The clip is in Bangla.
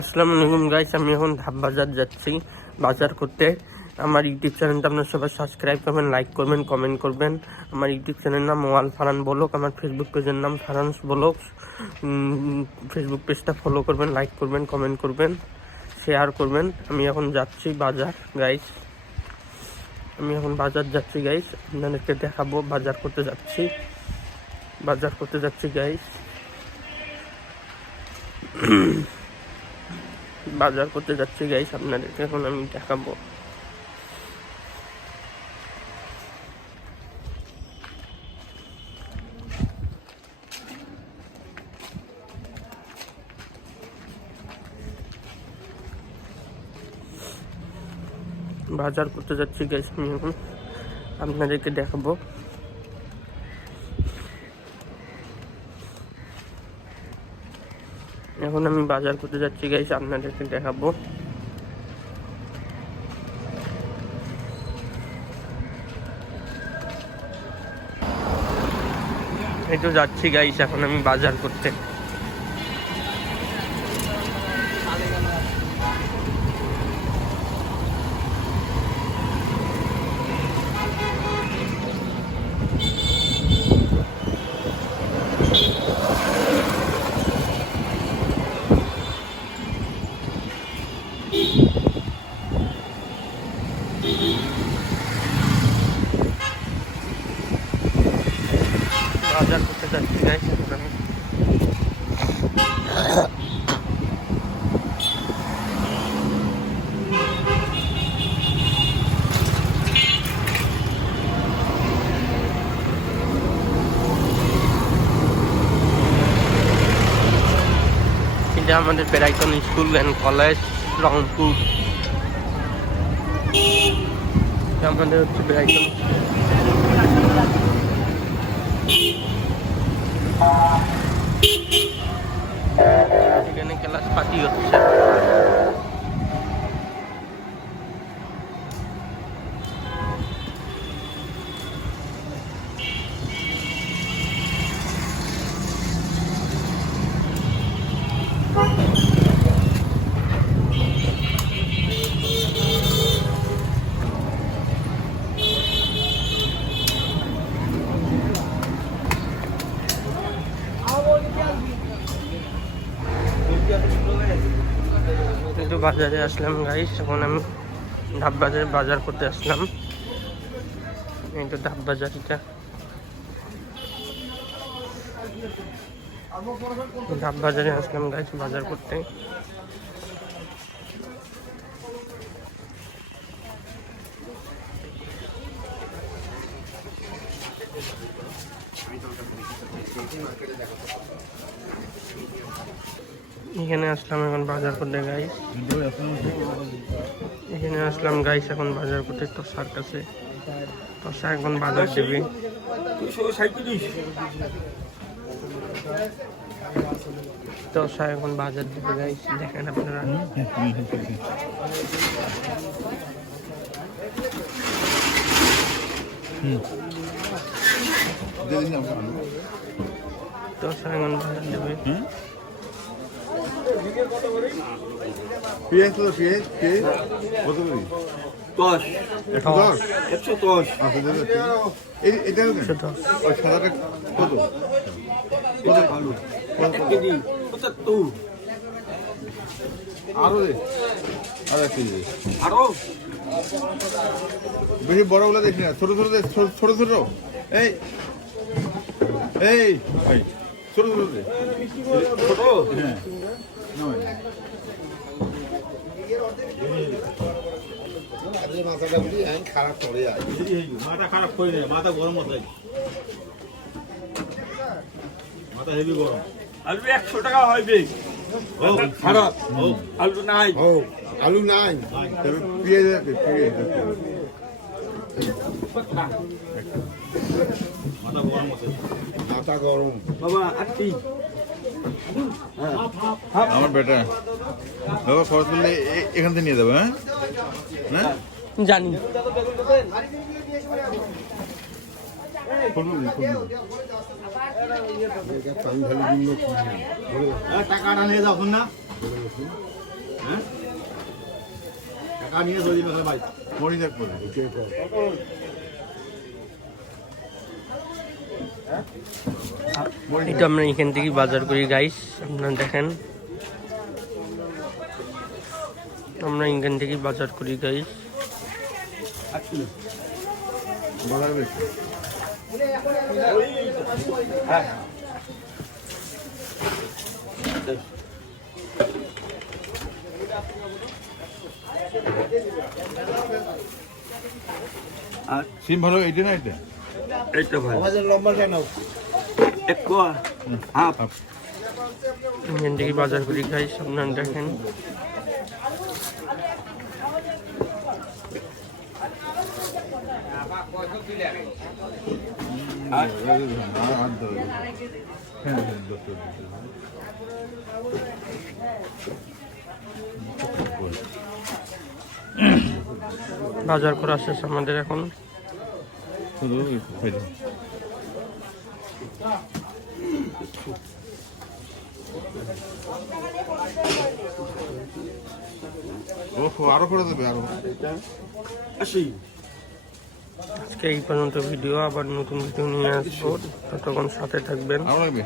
আসসালামু আলাইকুম গাইস, আমি এখন ধাপ বাজার যাচ্ছি বাজার করতে। আমার ইউটিউব চ্যানেলটা আপনারা সবাই সাবস্ক্রাইব করবেন, লাইক করবেন, কমেন্ট করবেন। আমার ইউটিউব চ্যানেলের নাম ওয়াল ফারান ব্লগ, আমার ফেসবুক পেজের নাম ফারানস ব্লগ। ফেসবুক পেজটা ফলো করবেন, লাইক করবেন, কমেন্ট করবেন, শেয়ার করবেন। আমি এখন যাচ্ছি বাজার গাইস, আমি এখন বাজার যাচ্ছি গাইস, আপনাদেরকে দেখাবো বাজার করতে যাচ্ছি গাইস। বাজার করতে যাচ্ছি গাইস, আপনাদেরকে এখন আমি দেখাবো। বাজার করতে যাচ্ছি গাইস, আমি এখন আপনাদেরকে দেখাবো। এখন আমি বাজার করতে যাচ্ছি গাইস, আপনাদেরকে দেখাবো। এই তো যাচ্ছি গাইস, এখন আমি বাজার করতে। বাজার করতে যাচ্ছি গাইস, এখন আমি এটা আমাদের বেড়াইতন স্কুল অ্যান্ড কলেজ রংপুর। আমাদের হচ্ছে বেড়াইতন, এখানে ক্লাস পার্টি হচ্ছে। কিন্তু বাজারে আসলাম গাইস, এখন আমি ধাপ বাজারে বাজার করতে আসলাম। এই তো ধাপ বাজারটা, ধাপ বাজারে আসলাম গাইস বাজার করতে। এখানে আসলাম এখন বাজার করতে গাইস, এখানে আসলাম গাইস এখন বাজার করতে। তোষার কাছে, তোষা এখন বাজার দেবে। তোষা এখন বাজার দেবে গাইস, দেখেন আপনারা। তোষা এখন বাজার দেবে। পেঁয়াজ তো পেঁয়াজ কত করে? 10 110 110 আচ্ছা দাদা এটা ওই সাদাটা কত কত আলু 1 কেজি 75 আরো দে আর 1 কেজি আরো বেশি বড়গুলো দেখি না, ছোট ছোট ছোট ছোট এই এই ভাই ছোট ছোট দে ছোট হ্যাঁ নয় মাথাটা বুঝি খারাপ করে যায়, মাথা খারাপ করে নেই, মাথা গরম মাথায়, মাথা হেভি গরম। আলু 100 টাকা হয় বেগ খারাপ, আলু নাই, আলু নাই, তবে পেঁয়াজ আছে, পেঁয়াজ মাথা গরম আছে, মাথা গরম বাবা। আটটি আমার বেটা বাবা খরচ করলে এখান থেকে নিয়ে যাবো। হ্যাঁ হ্যাঁ জানি টাকা নিয়ে যাও না। মরি দেখ করে এটা আমরা এখান থেকে বাজার করি গাইস, আপনারা দেখেন আমরা এখান থেকে বাজার করি গাইস। বলার বেশি সিম ভালো এইটা না এটা এইটা ভালো লম্বা কেন একটু হাফ এখান থেকে বাজার করি গাইস, আপনারা দেখেন বাজার করা শেষ আমাদের এখন। আরো করে দেবে আরো আজকে এই পর্যন্ত ভিডিও, আবার নতুন ভিডিও নিয়ে আসবো, ততক্ষণ সাথে থাকবেন। আরো লাগবে